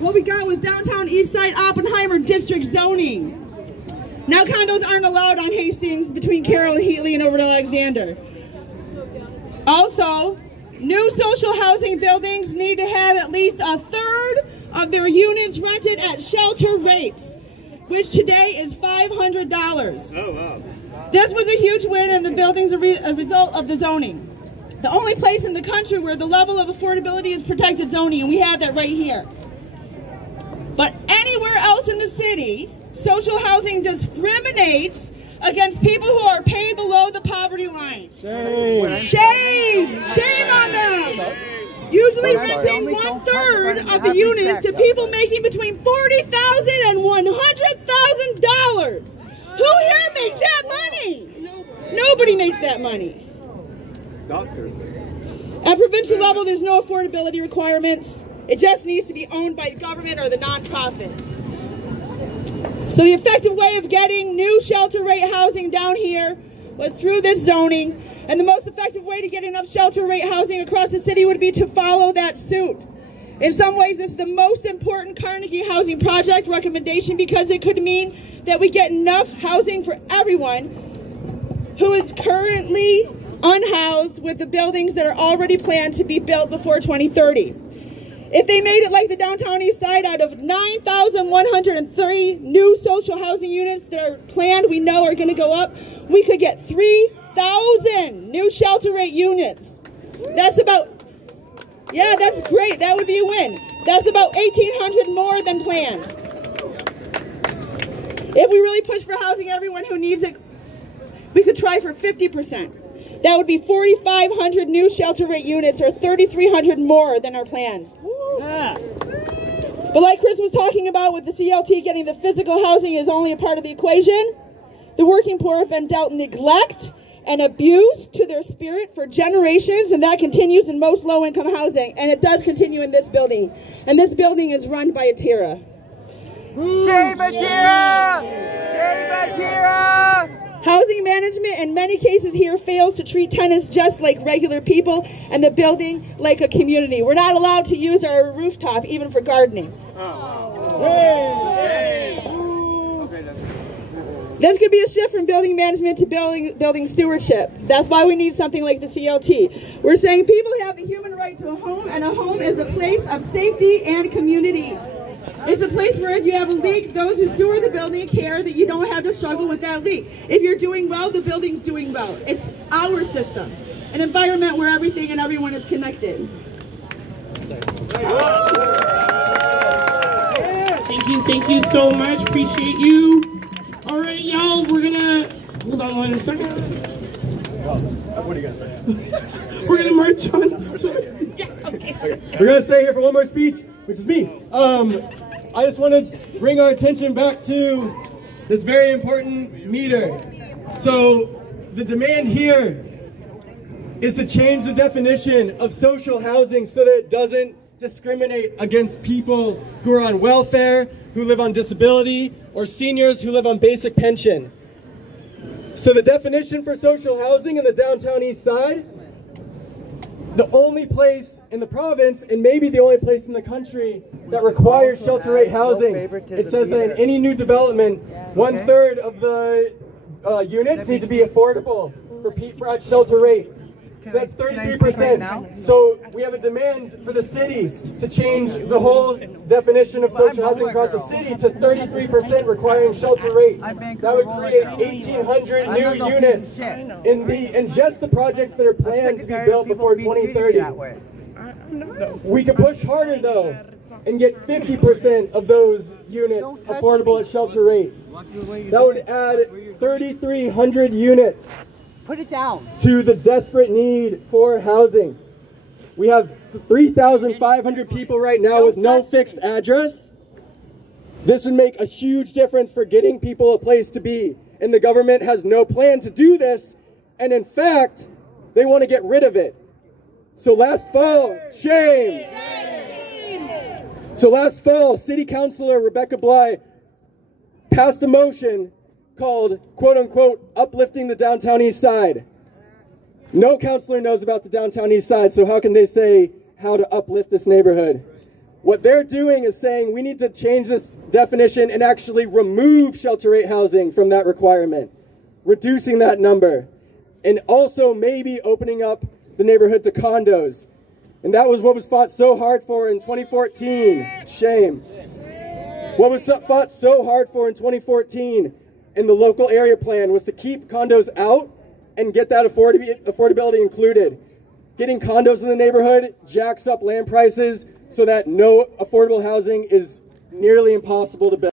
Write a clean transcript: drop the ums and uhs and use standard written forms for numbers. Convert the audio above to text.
what we got was downtown East Side Oppenheimer district zoning. Now condos aren't allowed on Hastings between Carroll and Heatley and over to Alexander. Also, new social housing buildings need to have at least a third of their units rented at shelter rates, which today is $500. Oh, wow. This was a huge win, and the building's a result of the zoning. The only place in the country where the level of affordability is protected zoning, and we have that right here. But anywhere else in the city, social housing discriminates against people who are paid below the poverty line. Shame. Shame! Shame on them! Usually renting 1/3 of the units to people making between $40,000 and $100,000. Who here makes that money? Nobody makes that money. Doctors. At provincial level, there's no affordability requirements. It just needs to be owned by the government or the nonprofit. So the effective way of getting new shelter rate housing down here was through this zoning, and the most effective way to get enough shelter rate housing across the city would be to follow that suit. In some ways, this is the most important Carnegie Housing Project recommendation because it could mean that we get enough housing for everyone who is currently unhoused with the buildings that are already planned to be built before 2030. If they made it like the downtown East Side, out of 9,103 new social housing units that are planned, we know are going to go up, we could get 3,000 new shelter rate units. That's about, yeah, that's great. That would be a win. That's about 1,800 more than planned. If we really push for housing everyone who needs it, we could try for 50%. That would be 4,500 new shelter rate units, or 3,300 more than are planned. Yeah. But like Chris was talking about with the CLT, getting the physical housing is only a part of the equation. The working poor have been dealt neglect and abuse to their spirit for generations, and that continues in most low-income housing, and it does continue in this building. And this building is run by Atira. Shame Atira! Shame Atira! Housing management in many cases here fails to treat tenants just like regular people and the building like a community. We're not allowed to use our rooftop even for gardening. This could be a shift from building management to building stewardship. That's why we need something like the CLT. We're saying people have the human right to a home, and a home is a place of safety and community. It's a place where if you have a leak, those who steward the building care that you don't have to struggle with that leak. If you're doing well, the building's doing well. It's our system, an environment where everything and everyone is connected. Thank you so much. Appreciate you. All right, y'all, we're gonna hold on one second. What are you gonna say? We're gonna march on. Yeah, okay. We're gonna stay here for one more speech, which is me. I just want to bring our attention back to this very important meter. So the demand here is to change the definition of social housing so that it doesn't discriminate against people who are on welfare, who live on disability, or seniors who live on basic pension. So the definition for social housing in the downtown East Side, the only place in the province, and maybe the only place in the country, that requires shelter rate housing. It says that in any new development, 1/3 of the units need to be affordable for at shelter rate. So that's 33%. So we have a demand for the city to change the whole definition of social housing across the city to 33% requiring shelter rate. That would create 1,800 new units in just the projects that are planned to be built before 2030. We could push harder though and get 50% of those units affordable at shelter rate. That would add 3,300 units. Put it down. To the desperate need for housing. We have 3,500 people right now with no fixed address. This would make a huge difference for getting people a place to be. And the government has no plan to do this. And in fact, they want to get rid of it. So last fall, shame. So last fall, City Councilor Rebecca Bly passed a motion called, quote unquote, uplifting the downtown East Side. No councilor knows about the downtown East Side, so how can they say how to uplift this neighborhood? What they're doing is saying we need to change this definition and actually remove shelter rate housing from that requirement, reducing that number, and also maybe opening up the neighborhood to condos. And that was what was fought so hard for in 2014. Shame. What was fought so hard for in 2014 in the local area plan was to keep condos out and get that affordability included. Getting condos in the neighborhood jacks up land prices so that no affordable housing is nearly impossible to build.